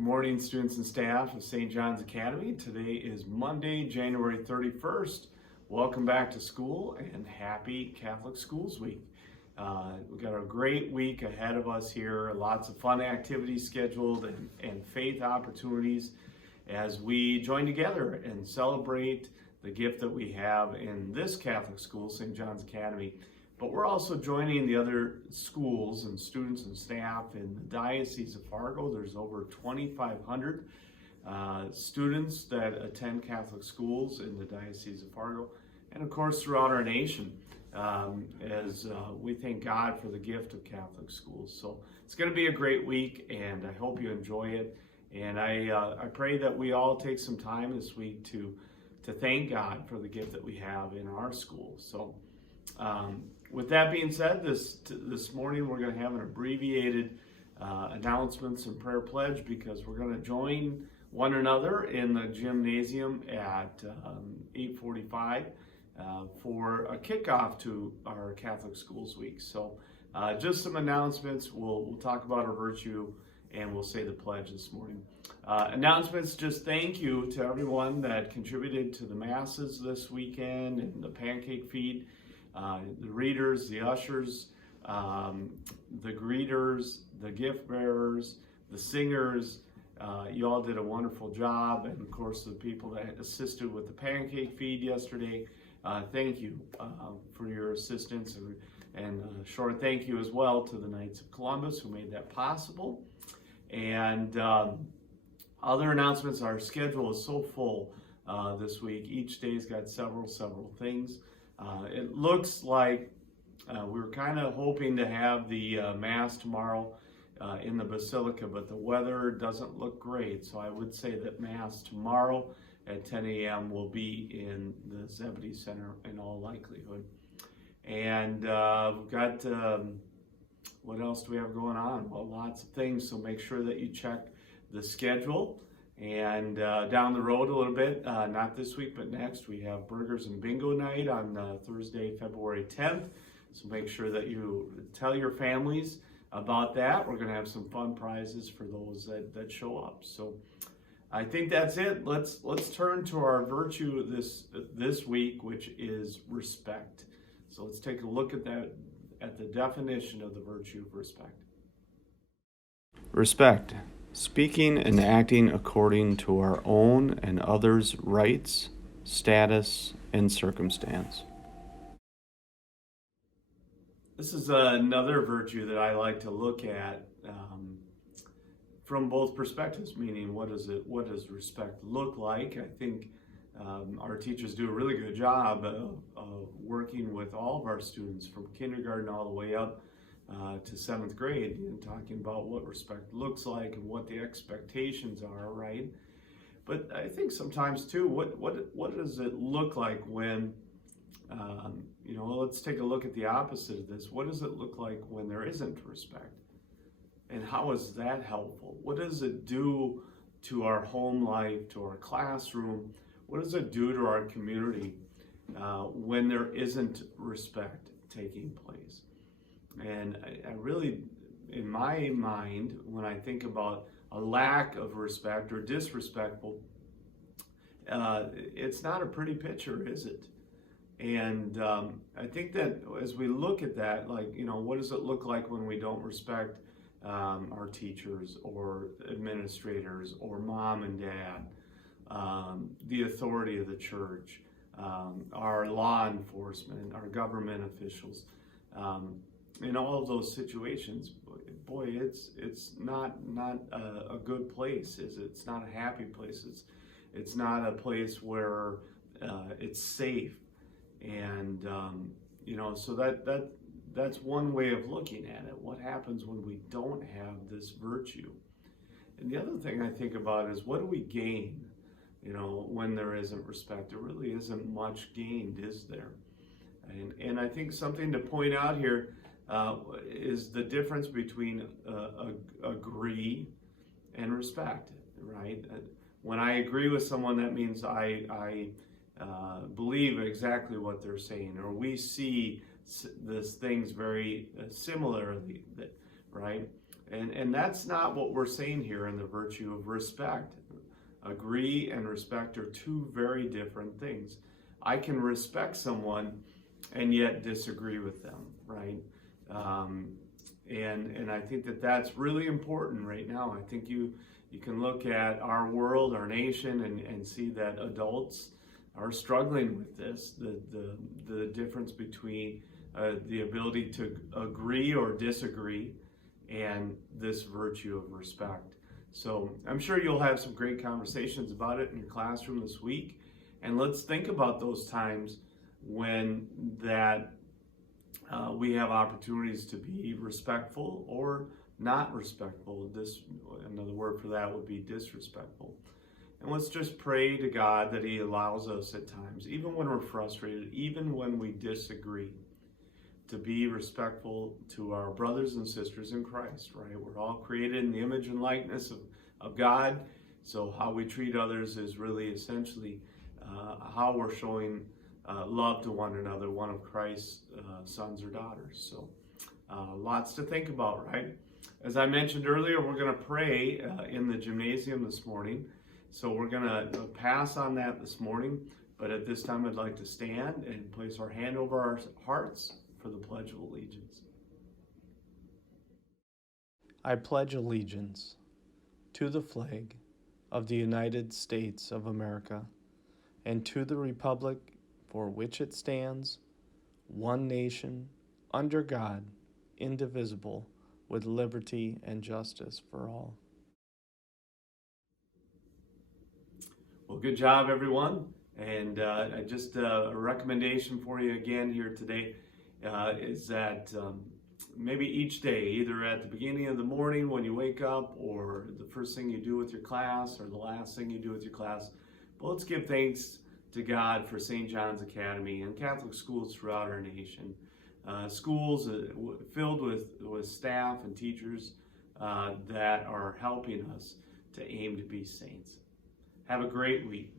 Good morning, students and staff of St. John's Academy. Today is Monday, January 31st. Welcome back to school and happy Catholic Schools Week. We've got a great week ahead of us here, lots of fun activities scheduled and faith opportunities as we join together and celebrate the gift that we have in this Catholic school, St. John's Academy. But we're also joining the other schools and students and staff in the Diocese of Fargo. There's over 2,500 students that attend Catholic schools in the Diocese of Fargo, and of course throughout our nation, as we thank God for the gift of Catholic schools. So it's going to be a great week, and I hope you enjoy it. And I pray that we all take some time this week to thank God for the gift that we have in our school. So with that being said, this morning we're going to have an abbreviated announcements and prayer pledge, because we're going to join one another in the gymnasium at 8:45 for a kickoff to our Catholic Schools Week. So just some announcements. We'll talk about our virtue and we'll say the pledge this morning. Announcements, just thank you to everyone that contributed to the masses this weekend and the pancake feed. The readers, the ushers, the greeters, the gift bearers, the singers, you all did a wonderful job. And of course, the people that assisted with the pancake feed yesterday, thank you for your assistance. And a short thank you as well to the Knights of Columbus who made that possible. And other announcements, our schedule is so full this week. Each day's got several things. It looks like we were kind of hoping to have the Mass tomorrow in the Basilica, but the weather doesn't look great. So I would say that Mass tomorrow at 10 a.m. will be in the Zebedee Center in all likelihood. And we've got, what else do we have going on? Well, lots of things, so make sure that you check the schedule. And down the road a little bit, not this week, but next, we have Burgers and Bingo Night on Thursday, February 10th. So make sure that you tell your families about that. We're going to have some fun prizes for those that show up. So I think that's it. Let's turn to our virtue this week, which is respect. So let's take a look at that, at the definition of the virtue of respect. Respect. Speaking and acting according to our own and others' rights, status, and circumstance. This is another virtue that I like to look at from both perspectives, meaning what does respect look like? I think our teachers do a really good job of working with all of our students from kindergarten all the way up to 7th grade, and talking about what respect looks like and what the expectations are, right? But I think sometimes too, what does it look like when, let's take a look at the opposite of this. What does it look like when there isn't respect? And how is that helpful? What does it do to our home life, to our classroom? What does it do to our community when there isn't respect taking place? And I really, in my mind, when I think about a lack of respect or disrespectful, it's not a pretty picture, is it? And I think that as we look at that, what does it look like when we don't respect our teachers or administrators or mom and dad, the authority of the church, our law enforcement, our government officials? In all of those situations, boy, it's not a good place, is it? It's not a happy place. It's not a place where it's safe, and so that's one way of looking at it. What happens when we don't have this virtue? And the other thing I think about is, what do we gain? When there isn't respect, there really isn't much gained, is there? And I think something to point out here is the difference between agree and respect, right? When I agree with someone, that means I believe exactly what they're saying, or we see these things very similarly, right? And that's not what we're saying here in the virtue of respect. Agree and respect are two very different things. I can respect someone and yet disagree with them, right? And I think that that's really important right now. I think you can look at our world, our nation, and see that adults are struggling with this, the difference between the ability to agree or disagree and this virtue of respect. So I'm sure you'll have some great conversations about it in your classroom this week. And let's think about those times when that we have opportunities to be respectful or not respectful. Another word for that would be disrespectful. And let's just pray to God that He allows us at times, even when we're frustrated, even when we disagree, to be respectful to our brothers and sisters in Christ, right? We're all created in the image and likeness of God. So how we treat others is really essentially how we're showing love to one another, one of Christ's sons or daughters. So lots to think about, right? As I mentioned earlier, we're going to pray in the gymnasium this morning. So we're going to pass on that this morning. But at this time, I'd like to stand and place our hand over our hearts for the Pledge of Allegiance. I pledge allegiance to the flag of the United States of America and to the republic for which it stands, one nation, under God, indivisible, with liberty and justice for all. Well, good job, everyone. And just a recommendation for you again here today is that maybe each day, either at the beginning of the morning when you wake up, or the first thing you do with your class, or the last thing you do with your class, but let's give thanks to God for St. John's Academy and Catholic schools throughout our nation. Schools filled with staff and teachers that are helping us to aim to be saints. Have a great week.